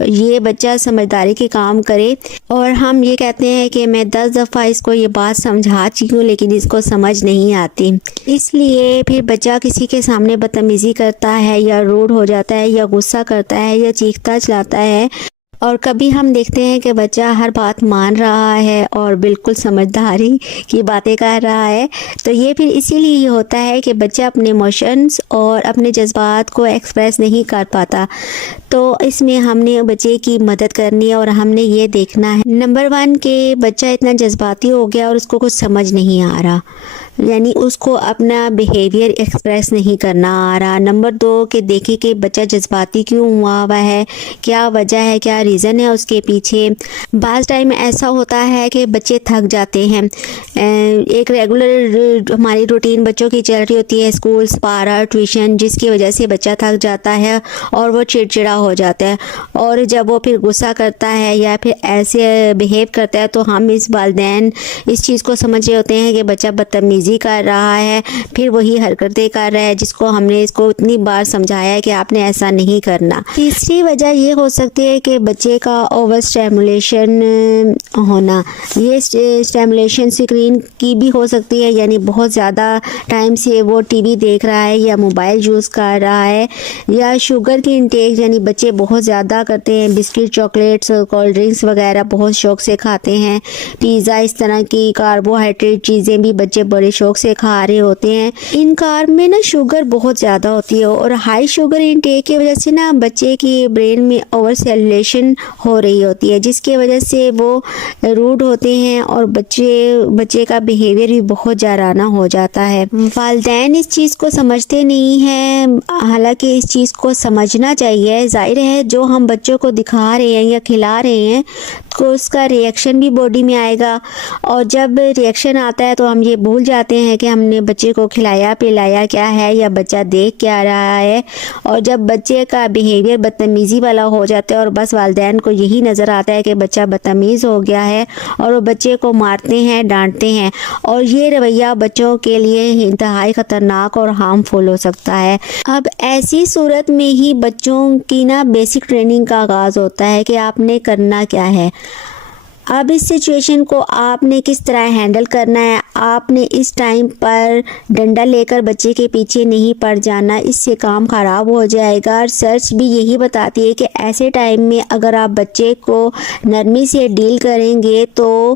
یہ بچہ سمجھداری کے کام کرے، اور ہم یہ کہتے ہیں کہ میں 10 دفعہ اس کو یہ بات سمجھا چکی ہوں لیکن اس کو سمجھ نہیں آتی، اس لیے پھر بچہ کسی کے سامنے بدتمیزی کرتا ہے یا روڈ ہو جاتا ہے یا غصہ کرتا ہے یا چیختا چلاتا ہے، اور کبھی ہم دیکھتے ہیں کہ بچہ ہر بات مان رہا ہے اور بالکل سمجھداری کی باتیں کر رہا ہے، تو یہ پھر اسی لیے یہ ہوتا ہے کہ بچہ اپنے ایموشنز اور اپنے جذبات کو ایکسپریس نہیں کر پاتا۔ تو اس میں ہم نے بچے کی مدد کرنی ہے اور ہم نے یہ دیکھنا ہے نمبر 1 کہ بچہ اتنا جذباتی ہو گیا اور اس کو کچھ سمجھ نہیں آ رہا، یعنی اس کو اپنا بیہیویئر ایکسپریس نہیں کرنا آ رہا۔ نمبر 2 کہ دیکھیں کہ بچہ جذباتی کیوں ہوا ہے، کیا وجہ ہے، کیا ریزن ہے اس کے پیچھے۔ بعض ٹائم ایسا ہوتا ہے کہ بچے تھک جاتے ہیں، ایک ریگولر ہماری روٹین بچوں کی چل رہی ہوتی ہے، اسکولس، پارا، ٹیوشن، جس کی وجہ سے بچہ تھک جاتا ہے اور وہ چڑچڑا ہو جاتا ہے، اور جب وہ پھر غصہ کرتا ہے یا پھر ایسے بیہیو کرتا ہے تو ہم اس والدین اس چیز کو سمجھ رہے ہوتے ہیں کہ بچہ بدتمیزی کر رہا ہے، پھر وہی حرکتیں کر رہا ہے جس کو ہم نے اس کو اتنی بار سمجھایا ہے کہ آپ نے ایسا نہیں کرنا۔ تیسری وجہ یہ ہو سکتی ہے کہ بچے کا اوور اسٹیمولیشن ہونا، یہ اسٹیمولیشن اسکرین کی بھی ہو سکتی ہے، یعنی بہت زیادہ ٹائم سے وہ ٹی وی دیکھ رہا ہے یا موبائل یوز کر رہا ہے، یا شوگر کی انٹیک، یعنی بچے بہت زیادہ کرتے ہیں، بسکٹ، چاکلیٹس، کولڈ ڈرنکس وغیرہ بہت شوق سے کھاتے ہیں، پیزا، اس طرح کی کاربوہائیڈریٹ چیزیں بھی بچے بڑے شوق سے کھا رہے ہوتے ہیں۔ ان کارب میں نا شوگر بہت زیادہ ہوتی ہے، اور ہائی شوگر انٹیک کی وجہ سے نا بچے کی برین میں اوور سیلولیشن ہو رہی ہوتی ہے، جس کی وجہ سے وہ روڈ ہوتے ہیں اور بچے کا بیہیویئر بھی بہت جارانہ ہو جاتا ہے۔ والدین اس چیز کو سمجھتے نہیں ہیں، حالانکہ اس چیز کو سمجھنا چاہیے۔ ظاہر ہے جو ہم بچوں کو دکھا رہے ہیں یا کھلا رہے ہیں تو اس کا ری ایکشن بھی باڈی میں آئے گا، اور جب ری ایکشن آتا ہے تو ہم یہ بھول جاتے ہیں کہ ہم نے بچے کو کھلایا پلایا کیا ہے یا بچہ دیکھ کیا رہا ہے، اور جب بچے کا بیہیویئر بدتمیزی والا ہو جاتا ہے اور بس والدین کو یہی نظر آتا ہے کہ بچہ بدتمیز ہو گیا ہے اور وہ بچے کو مارتے ہیں، ڈانٹتے ہیں، اور یہ رویہ بچوں کے لیے انتہائی خطرناک اور ہارمفل ہو سکتا ہے۔ اب ایسی صورت میں ہی بچوں کی نا بیسک ٹریننگ کا آغاز ہوتا ہے کہ آپ نے کرنا کیا ہے۔ اب اس سچویشن کو آپ نے کس طرح ہینڈل کرنا ہے۔ آپ نے اس ٹائم پر ڈنڈا لے کر بچے کے پیچھے نہیں پڑ جانا، اس سے کام خراب ہو جائے گا۔ ریسرچ بھی یہی بتاتی ہے کہ ایسے ٹائم میں اگر آپ بچے کو نرمی سے ڈیل کریں گے تو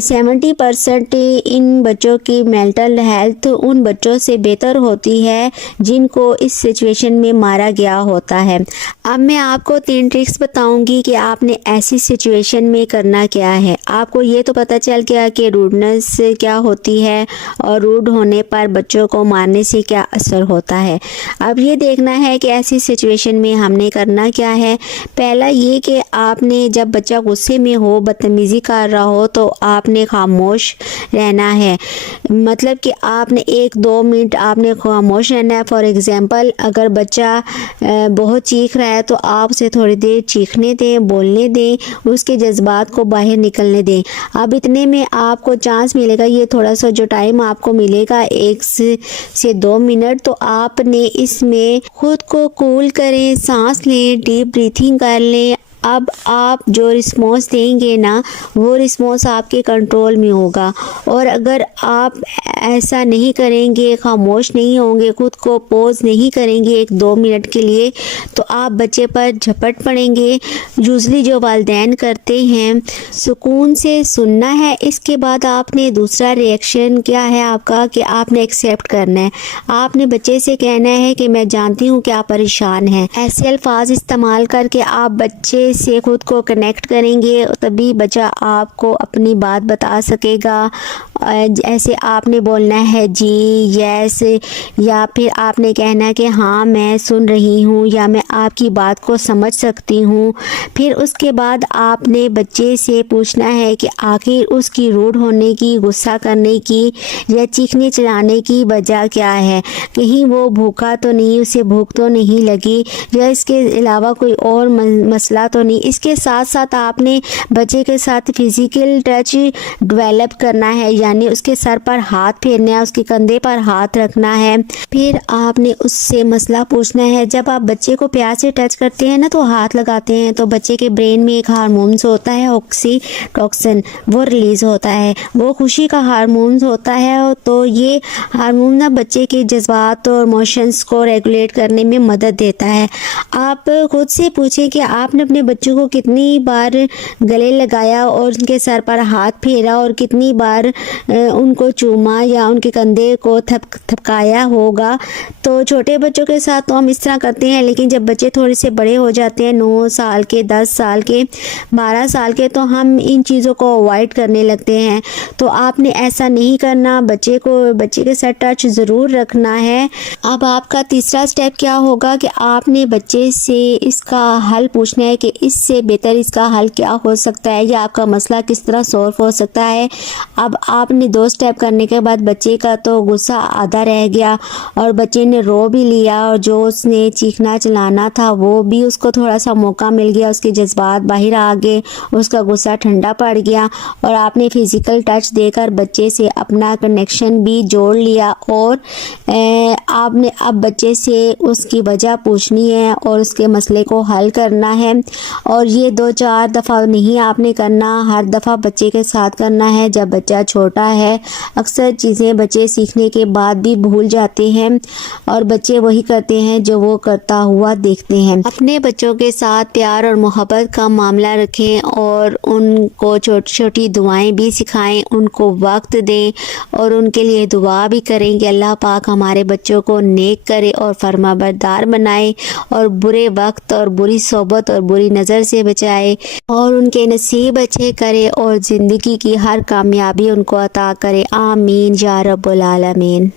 70% ان بچوں کی مینٹل ہیلتھ ان بچوں سے بہتر ہوتی ہے جن کو اس سچویشن میں مارا گیا ہوتا ہے۔ اب میں آپ کو 3 ٹرکس بتاؤں گی کہ آپ نے ایسی سچویشن میں کرنا کیا ہے۔ آپ کو یہ تو پتہ چل گیا کہ روڈنس کیا ہوتی ہے اور روڈ ہونے پر بچوں کو مارنے سے کیا اثر ہوتا ہے۔ اب یہ دیکھنا ہے کہ ایسی سچویشن میں ہم نے کرنا کیا ہے۔ پہلا یہ کہ آپ نے جب بچہ غصے میں ہو، بدتمیزی کر رہا ہو تو آپ نے خاموش رہنا ہے، مطلب کہ آپ نے 1-2 منٹ آپ نے خاموش رہنا ہے۔ فار ایگزامپل اگر بچہ بہت چیخ رہا ہے تو آپ اسے تھوڑی دیر چیخنے دیں، بولنے دیں، اس کے جذبات کو باہر نکلنے دیں۔ اب اتنے میں آپ کو چانس ملے گا، یہ تھوڑا سا جو ٹائم آپ کو ملے گا 1 سے 2 منٹ، تو آپ نے اس میں خود کو کول کریں، سانس لیں، ڈیپ بریتھنگ کر لیں۔ اب آپ جو رسپانس دیں گے نا وہ رسپانس آپ کے کنٹرول میں ہوگا، اور اگر آپ ایسا نہیں کریں گے، خاموش نہیں ہوں گے، خود کو پوز نہیں کریں گے 1-2 منٹ کے لیے، تو آپ بچے پر جھپٹ پڑیں گے۔ یوزلی جو والدین کرتے ہیں سکون سے سننا ہے، اس کے بعد آپ نے دوسرا ری ایکشن کیا ہے آپ کا کہ آپ نے ایکسیپٹ کرنا ہے۔ آپ نے بچے سے کہنا ہے کہ میں جانتی ہوں کہ آپ پریشان ہیں۔ ایسے الفاظ استعمال کر کے آپ بچے سے خود کو کنیکٹ کریں گے، تبھی بچہ آپ کو اپنی بات بتا سکے گا۔ ایسے آپ نے بولنا ہے جی، یس، یا پھر آپ نے کہنا کہ ہاں میں سن رہی ہوں یا میں آپ کی بات کو سمجھ سکتی ہوں۔ پھر اس کے بعد آپ نے بچے سے پوچھنا ہے کہ آخر اس کی روڈ ہونے کی، غصہ کرنے کی یا چیخنے چلانے کی وجہ کیا ہے۔ کہیں وہ بھوکا تو نہیں، اسے بھوک تو نہیں لگی، یا اس کے علاوہ کوئی اور مسئلہ تو تو نہیں, اس کے ساتھ ساتھ آپ نے بچے کے ساتھ فزیکل ٹچ ڈیولپ کرنا ہے, یعنی اس کے سر پر ہاتھ پھیرنا ہے, اس کے کندھے پر ہاتھ رکھنا ہے. پھر آپ نے اس سے مسئلہ پوچھنا ہے. جب آپ بچے کو پیار سے ٹچ کرتے ہیں نا, تو ہاتھ لگاتے ہیں, تو بچے کے برین میں ایک ہارمونز ہوتا ہے آکسی ٹوکسن, وہ ریلیز ہوتا ہے, وہ خوشی کا ہارمونز ہوتا ہے. تو یہ ہارمون نا بچے کے جذبات اور ایموشنز کو ریگولیٹ کرنے میں مدد دیتا ہے. آپ خود سے پوچھیں کہ آپ نے اپنے بچوں کو کتنی بار گلے لگایا اور ان کے سر پر ہاتھ پھیرا, اور کتنی بار ان کو چوما یا ان کے کندھے کو تھپکایا ہوگا. تو چھوٹے بچوں کے ساتھ تو ہم اس طرح کرتے ہیں, لیکن جب بچے تھوڑے سے بڑے ہو جاتے ہیں, 9 سال کے, 10 سال کے, 12 سال کے, تو ہم ان چیزوں کو اوائڈ کرنے لگتے ہیں. تو آپ نے ایسا نہیں کرنا, بچے کے ساتھ ٹچ ضرور رکھنا ہے. اب آپ کا تیسرا سٹیپ کیا ہوگا کہ آپ نے بچے سے اس کا حل پوچھنا ہے کہ اس سے بہتر اس کا حل کیا ہو سکتا ہے, یا آپ کا مسئلہ کس طرح سولو ہو سکتا ہے. اب آپ نے 2 سٹیپ کرنے کے بعد بچے کا تو غصہ آدھا رہ گیا اور بچے نے رو بھی لیا, اور جو اس نے چیخنا چلانا تھا وہ بھی اس کو تھوڑا سا موقع مل گیا, اس کے جذبات باہر آ گئے, اس کا غصہ ٹھنڈا پڑ گیا, اور آپ نے فزیکل ٹچ دے کر بچے سے اپنا کنیکشن بھی جوڑ لیا. اور آپ نے اب بچے سے اس کی وجہ پوچھنی ہے اور اس کے مسئلے کو حل کرنا ہے. اور یہ 2-4 دفعہ نہیں آپ نے کرنا, ہر دفعہ بچے کے ساتھ کرنا ہے جب بچہ چھوٹا ہے. اکثر چیزیں بچے سیکھنے کے بعد بھی بھول جاتے ہیں, اور بچے وہی کرتے ہیں جو وہ کرتا ہوا دیکھتے ہیں. اپنے بچوں کے ساتھ پیار اور محبت کا معاملہ رکھیں, اور ان کو چھوٹی چھوٹی دعائیں بھی سکھائیں, ان کو وقت دیں, اور ان کے لیے دعا بھی کریں کہ اللہ پاک ہمارے بچوں کو نیک کرے اور فرما بردار بنائے, اور برے وقت اور بری صحبت اور بری نظر سے بچائے, اور ان کے نصیب اچھے کرے, اور زندگی کی ہر کامیابی ان کو عطا کرے. آمین یا رب العالمین.